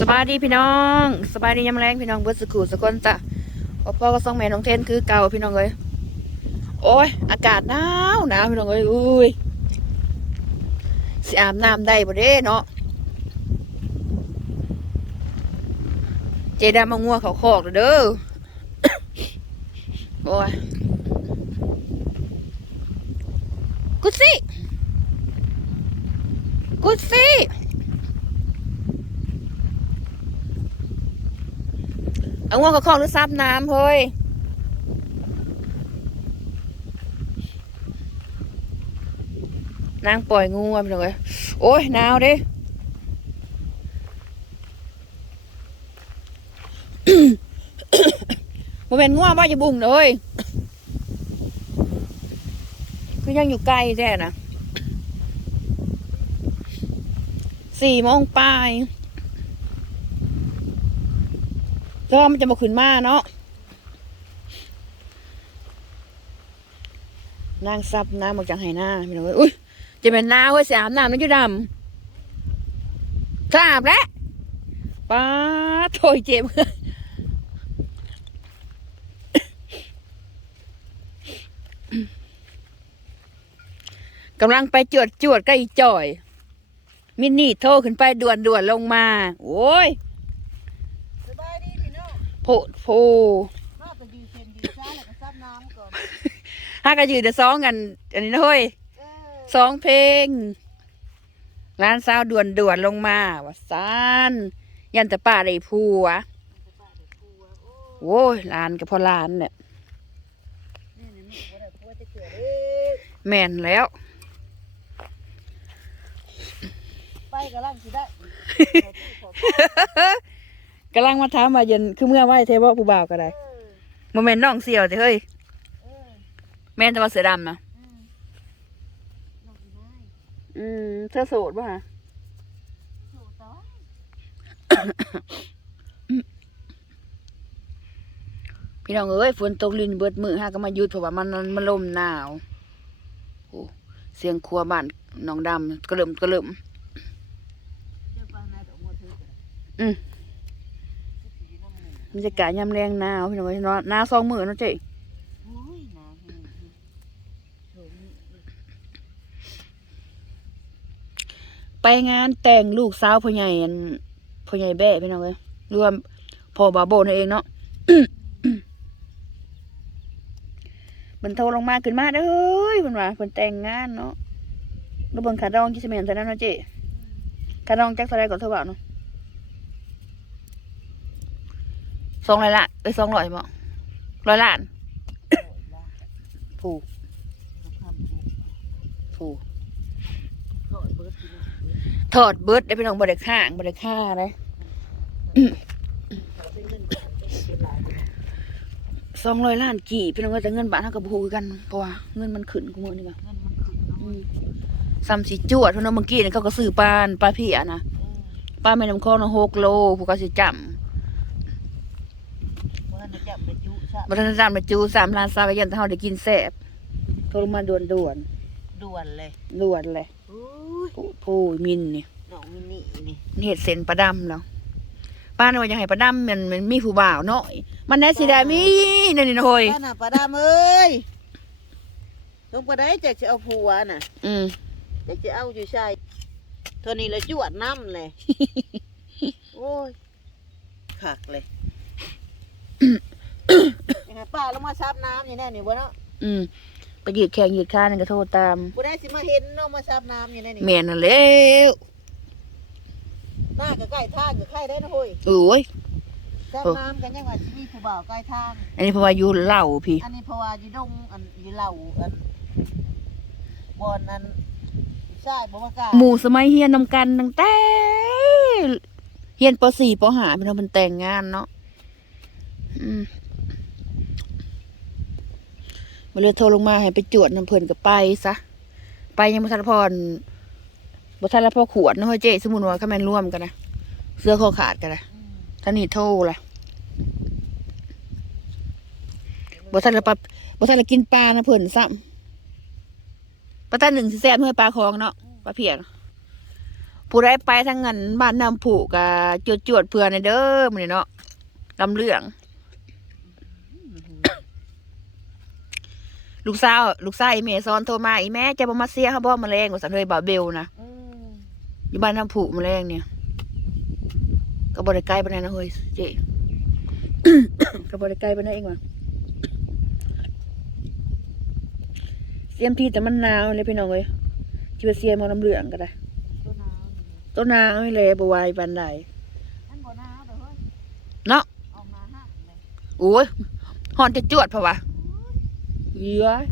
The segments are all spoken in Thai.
สบายดีพี่น้องสบายดียามแรงพี่น้องเบิดสกูสกคนจ้ะพ่อพ่อก็ส่องแม่น้องเทนคือเก่าพี่น้องเอ้ยโอ้ยอากาศหนาวหนาวพี่น้องเอ้ยอุ้ยสิอาบน้ำได้บ่เด้เนาะเจดามางัวเขาคอกเด้อโอ้ยกุดสิกุดสิ เอาง่วงกับของหรือซับน้ำเฮ้ยนางปล่อยงูอะพี่น้องเอ้ยโอ้ยหนาวเด้บ่เป็นง่วงว่าจะบุ่งเลยคือยังอยู่ไกลแท้นะสี่โมงปลาย ก็มันจะมาขึ้นมาเนาะนางซับน้ำออกจากไหหน้าพี่น้องอุ้ยจะเป็นน้าเว้ยสามน้ำนั่นอยู่ดำถ้าบแล้วป้าโถยเจ็บกำลังไปจวดจวดใกล้อีจ่อย มินนี่โทรขึ้นไปด่วนด่วนลงมา โอ้ย สบายดีพี่น้อง โพดโพมาแต่ดีเซนดีซ่าแล้วก็ซับน้ำก่อนห้าก็ยืนเดี๋ยวซ้องกัน อันนี้นะเฮ้ยเออสองเพลงร้านสาวด่วนด่วนๆลงมาว่าซานยันแต่ป้าได้ผัวจะป้าเด็กกลัวโอ้โว้ยร้านกับพ่อร้านเนี่ย นี่นี่นี่บ่ได้กลัวจะเกิดเอ้ยแม่นแล้ว ไปกำลังสิได้ขอตู้ขอตู้ กำลังมาถามมาเย็นคือเมื่อไหวเทวะผู้บ่าวก็ได้เออโมเมนต์น้องเสี่ยวแต่เฮ้ยเออแม่นแต่ว่าเสือดำนะอืมน้องสิได้อืมเธอโสดป่ะฮะสู้ต่อพี่น้องเอ้ยฝนตกลินเบิดมือฮะก็มาหยุดเพราะว่ามันมันลมหนาวโอ้เสียงครัวบ้านน้องดำกระเริ่มกระเริ่มเจ้าปางนายดอกบัวเธอก็ได้อืมสิอยู่ น้ำหนึ่งบรรยากายามแรงหนาวพี่น้องเอ้ยนาะหนาวสองมือเนาะเจ๊ไปงานแต่งลูกสาวพ่อใหญ่พ่อใหญ่แบ่พี่น้องเอ้ยรวมพ่อบาโบนั่นเองเนาะมันโทรลงมาขึ้นมาเด้อเฮ้ยมันว่าเพิ่นแต่งงานเนาะแล้วเบิ่งขาดองที่สมนเท่านั้นเนาะเจ๊ขาดองจักเท่าไรก่อนเท่าบ่าเนาะ สองร้อยละเอ้ยสองร้อยบ่ร้อยล้านโอ้ยละผูกกับคำถูกผูกโอ้ยเบิดสิลูกเบิดถอดเบิดได้พี่น้องบ่ได้ข้างบ่ได้ค่าเลยเขาเป็นเงินบาทเป็นหลายบาทสองร้อยล้านกี่พี่น้องก็จะเงินบาทเท่ากับผูกกันเพราะว่าเงินมันขึ้นกูมือนี่ก็เงินมันขึ้นเนาะอืมซ้ำสิจวดเพราะน้องเมื่อกี้นี่เขาก็ซื้อปลาปลาพี่อะนะเออปลาแม่น้ำคลองนะหกโลผู้ก็สิจบ่ทันได้ จับได้จุซะำบัตรจำมาจูสามล้านซาวยันเท่าได้กินแซ่บโทรมาด่วนด่วนด่วนเลยๆด่วนเลยอุ้ยผู้ผู้มินนี่น้องมินี่นี่เห็ดเส้นปลาดำแล้วป้าเนี่ยว่าอยากให้ปลาดำมันมันมีผู้บ่าวเนาะมันแน่สิได้มีนั่นนี่นะโหยป้าน่ะป้าดามเอ้ยลงไปได้จะจะเอาผัวน่ะอืมจะจะเอาอยู่ใช่เท่านี้ละจวดน้ำเลย โอ้ยขักเลยยังไง ป้าลงมาซับน้ำอย่างนี้นี่บ่เนาะอืมไปยืดแข่งยืดขานั่ก็โทษตามบ่ได้สิมาเห็นเนาะมาซับน้ำอย่างนี้นี่แม่นนั่นแล้วหน้าก็ใกล้ทางก็ใกล้ได้นะเฮ้ยโอ้ยซับน้ำกันยังว่าสิมีผู้บ่าวใกล้ทางอันนี้เพราะว่าอยู่เหล่าพี่ อันนี้เพราะว่าอยู่ดงอันอยู่เหล่าอันบอนอันใช่บ่มากล้าหมู่สมัยเฮียนนำกันตั้งแต่เฮียนป .4 ป .5 พี่น้องมันแต่งงานเนาะอืม มาเลยโทรลงมาให้ไปจวดน้ำเพลินก็ไปซะไปยังบ่ทันพรบ่ทันละพอขวดเนาะเฮ้เจ๊สมมุติว่าคะแมนร่วมกันนะเสื้อคอขาดกันนะท่านี่โทรละบ่ทันละปะบ่ทันกินปลานะเพลินซ้ำปลาตาหนึ่งสิแซ่บเมื่อปลาคลองเนาะปลาเพียกผู้ใดไปทางเงินบ้านน้ำผูกะจวดจวดเพื่อนในเด้อมื้อนี้เนาะลำเรื่อง ลูกสาวลูกสาวอีเมซอนโทรมาอีแม่จะบ่มาเสียเขาบ่มาแรงว่าสันเฮยบ่าวเบลนะอืมอยู่บ้านน้ำผูมาแรงเนี่ย ก็บ่ได้ไกลปานนั้นนะเฮ้ยเจ๊ ก็บ่ได้ไกลปานนั้นเองว่ะเสียมที่แต่มันหนาวเลยพี่น้องเอ้ยสิไปเสียมเอาน้ำเหลืองก็ได้ตัวหนาวนี่ต้นหนาวนี่แหละบ่ไหวปานใดอันบ่หนาวเด้อเฮ้ยเนาะออกมาห้ามเลยโอ้ยฮ้อนจะจวดเพราะว่า เย้ย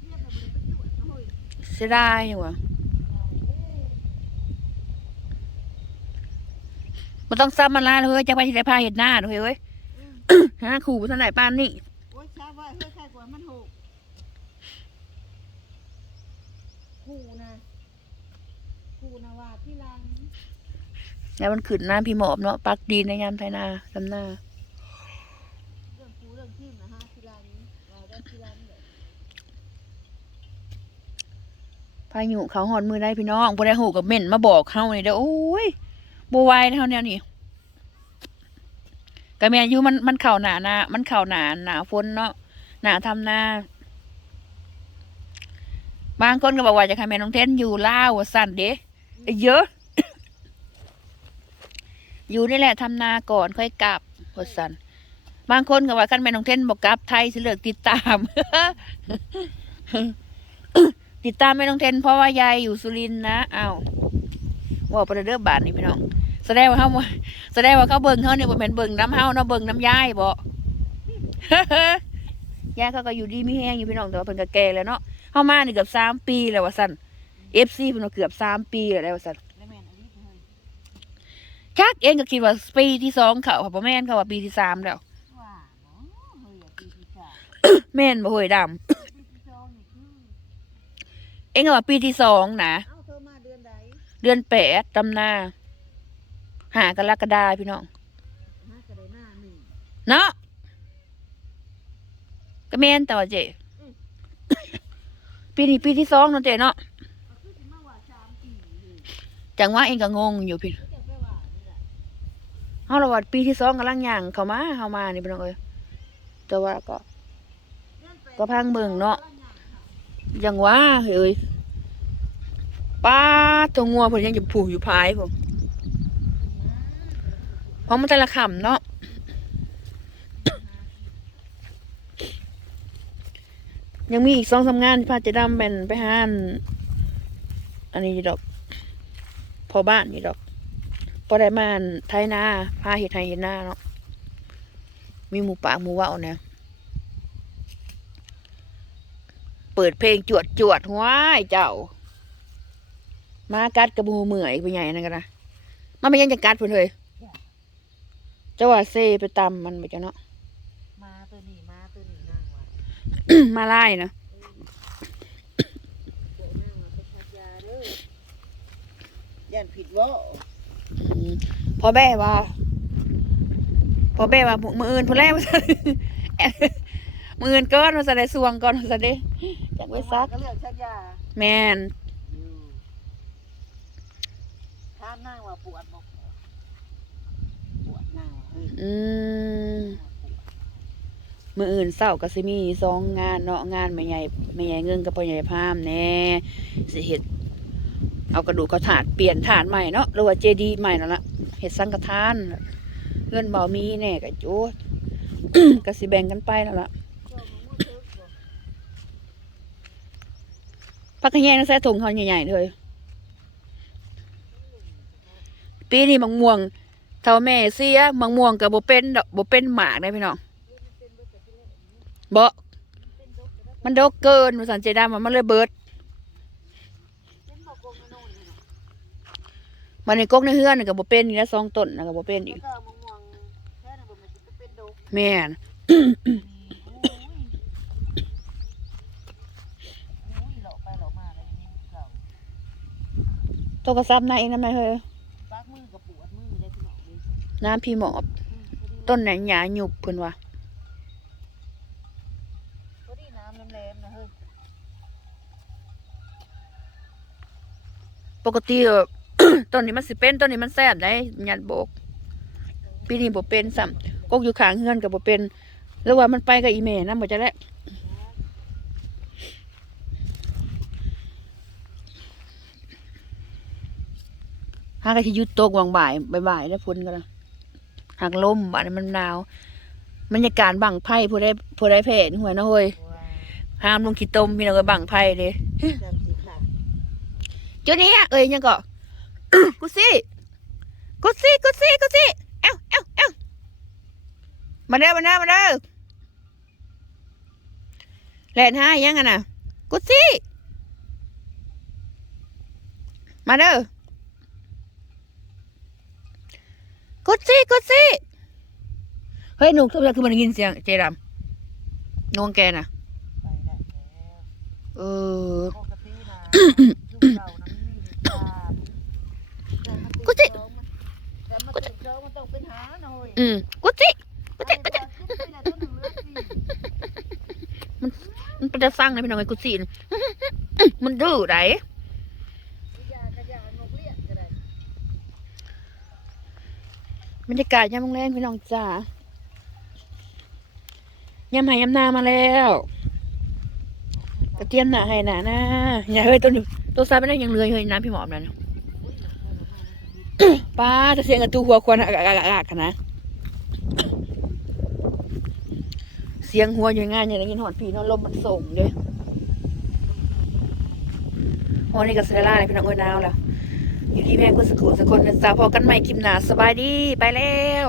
เรียกแต่บ่ได้ไปจวดนะเฮ้ยเสียดายจังวะมันต้องซ้ำมันลาเลยเฮ้ยจะไปที่ไหนพาเห็ดหน้าเฮ้ยเว้ยหาขู่ท่านไหนปานนี่โอ้ยช้าไว้เฮ้ยใครกว่ามันหกคู่นะคู่นะว่าที่หลังแล้วมันขึ้นน้ำพี่หมอบเนาะปักดินในยามไทยนาทำหน้า เรื่องคู่เรื่องทีมนะฮะที่หลังว่าได้ที่หลังเด้อ พายุเขาหอนมือได้พี่น้องบ่ได้หูกับเม่นมาบอกเฮานี่เด้อโอ้ยบ่ไหวเท่าแนวนี้ก็แม่นอยู่มันมันเข้าหนาหนามันเข้าหนาหนาฝนเนาะหนาทำนาบางคนก็บอกว่าจะให้แม่น้องเทนอยู่ลาวว่าสั่นเด้เยอะ อยู่นี่แหละทำนาก่อนค่อยกลับว่าสั่นบางคนก็ว่าคันแม่น้องเทนบอกกลับไทยสิเลิกติดตาม ติดตามแม่น้องเทนเพราะว่ายายอยู่สุรินทร์นะอ้าวว่าประเด้อบาทนี่พี่น้องแสดงว่าเขาบ่แสดงว่าเขาเบิ่งเขาเนี่ยบ่แม่นเบิ่งน้ำเฮาเนาะเบิ่งน้ำยายบ่ยายเขาก็อยู่ดีมีแฮงอยู่พี่น้องแต่ว่าเพิ่นก็แก่แล้วเนาะเฮามานี่เกือบสามปีแล้วว่าซั่น FC เพิ่นว่าเกือบสามปีแล้วว่าซั่นแล้วแม่นอลิศเฮ้ยชักเองก็คิดว่าปีที่สองเขาค่ะบ่แม่นเขาว่าปีที่สามแล้วว่าเนาะเฮ้ยอะปีที่สามแม่นบ่เฮ้ยดำปีที่สองนี่คือ เองก็ว่าปีที่สองนะเอ้าเธอมาเดือนใดเดือนแปดตำนา หากรกฎาพี่น้องมากระไดหน้าหนึ่งเนาะก็แม่นแต่ว่าเจปีนี้ปีที่สองเนาะเจเนาะก็คือสิมาว่าสามปีเลยจังว่าเองก็งงอยู่พี่ก็จะไปว่านี่แหละเฮาละว่าปีที่สองกำลังย่างเข้ามาเข้ามานี่พี่น้องเอ้ยแต่ว่าก็ เดือนแปดก็พังเบิ่งเนาะ จังว่าเอ้ยป้าตัวงัวเพิ่นยังอยู่ผูอยู่พายผมเพราะมันแต่ละคำเนาะยังมีอีกสองสางานที่พาเจะดำเป็นไปหานอันนี้ดอก พอบ้านนี่ดอกพอได้มาอันไทยนาพาเห็ดไทยเห็ดหน้าเนาะมีหมูป่าหมูว่าวเนี่ย เปิดเพลงจวดจวดๆห้วยเจ้า มากัดกระบูเหมื่อยไปใหญ่นั่นกันนะมันไม่ยังจะกัดเพิ่นเลยเจ้าว่าเซไปตำมันไปจ้ะเนาะมาตัวนี้มาตัวนี้นั่งว่ะมาไล่นะเดี๋ยวนั่งว่ะไปชักยาเด้อย่านผิดเว่าอืมพอแบ่ว่าพอแบ่ว่ามืออื่นพอแรกว่ามืออื่นก้อนมาใส่สวงก่อนมาใส่เด้ อยากไปซักก็เลือกชักยาแมนอยู่ถามนั่งว่าปวดบอกปวดนั่งว่าเฮ้ยอืมมืออื่นเศร้าก็สิมีสองงานเนาะงานไม่ใหญ่ไม่ใหญ่เงินกับพ่อใหญ่พามแน่สิเฮ็ดเอากระดูกกระถาดเปลี่ยนถาดใหม่เนาะหรือว่าเจดีย์ใหม่นั่นละเฮ็ดสังฆทานเงินเบามีแน่ก็โจ้ก็สิแบ่งกันไปนั่นละ เจ้ามันมุดเทิกบ่ พักขะแยงใส่ถุงเขาใหญ่ๆเลยปีนี้มังม่วงเท่าแม่เสียมังม่วงกับบ่เป็นดอกบ่เป็นหมากได้พี่น้องบ่มันดกเกินมันสันเจดามันเลยเบิดเป็นบอกกงโน่นนี่เนาะมันในกกในเฮือนนนก็บ่เป็นอีกแล้วสองต้นนะก็บ่เป็นอีแล้วกก็มะม่วงแค่นั้นบ่มันสิไปเป็นดอกแม่น โอ้ยโอ้ยหลอกไปหลอกมาแล้วยังมีเก่า โต กระซับหน้าเองนำไมเฮ้ยปากมือกับปวดมือได้พี่น้องเลยน้ำพี่หมอบอืมพอดีต้นไหนหญ้าหยุบเพิ่นว่าพอดีน้ำแหลมๆนะเฮ้ยปกติเอ่อ ต้นนี้มันสิเป็นต้นนี้มันแซ่บได้ยันโบกปีนี้บ่เป็นซ้ำกกอยู่ข้างเฮือนก็บ่เป็นหรือว่ามันไปกับอีแม่นำบ่จะแล้ว หากะสิหยุดตกวางบ่ายบ่ายๆแล้วฝนก็นะหากลมบาดนี้มันหนาวบรรยากาศบังไพ่ผู้ใดผู้ใดแผ่นหัวเนาะเฮ้ยว้าห้ามลงขี้ตมพี่น้องเอ้ยบังไพ่เด้แซ่บสิค่ะเจ้านี้เอ้ยยังก็กูซี่กูซี่กูซี่กูซี่เอ้าเอ้าเอ้ามาเด้อมาเด้อมาเด้อแลนห้ายังอะน่ะกูซี่มาเด้อ กูซี่กูซี่เฮ้ยหนุ่มทุกอย่างคือมันได้ยินเสียงเจดำนวงแกน่ะ ไปได้แล้วเออ ปกตินะลูกเรานะมันมีตากูสิแต่มันติดเชื้อมันต้องเป็นหาหน่อยอืมกูซี่กูซี่กูซี่มันเป็นจะสร้างนะพี่น้องไอ้กุศินมันดื้อไหน บรรยากาศยามโรงแรมพี่น้องจ้ายามหายยามนามาแล้วกระเทียมหนาให้หนาหน้าอย่าเฮ้ยตัวนี้ตัวซ้ายไม่ได้ยังเลือยเฮ้ยน้ำพี่หมอมนั่นป้าจะเสียงกระตูหัวควันอะอะอะอะกันนะ เสียงหัวอยู่ง่ายอย่างนี้หอนผีนอนลมมันส่งเด้ฮอนี่ก็เซล่าเลยพี่น้องเอ้ยนาวแล้ว อยู่ที่แม่เพื่อสกูสกลนะจ๊ะพอกันใหม่คลิปหนาสบายดีไปแล้ว